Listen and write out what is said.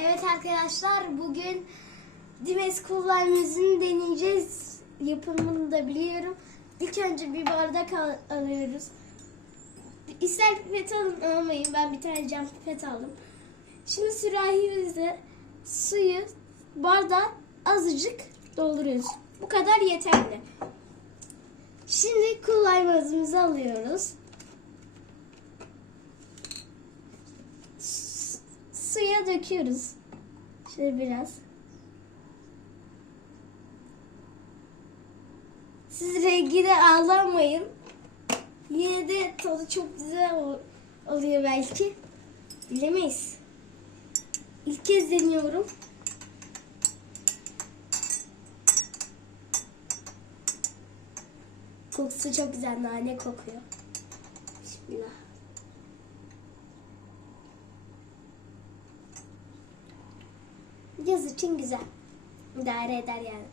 Evet arkadaşlar bugün Dimes kullanmasını deneyeceğiz. Yapımını da biliyorum. İlk önce bir bardak al- alıyoruz. İster pipet alın almayın. Ben bir tane cam pipet aldım. Şimdi sürahimizde suyu bardağa azıcık dolduruyoruz. Bu kadar yeterli. Şimdi kullanmazımızı alıyoruz. Suya döküyoruz. Şöyle biraz. Siz rengine ağlamayın. Yine de tadı çok güzel ol- oluyor belki. Bilemeyiz. İlk kez deniyorum. Kokusu çok güzel, nane kokuyor. Bismillah. Yaz için güzel. İdare eder yani.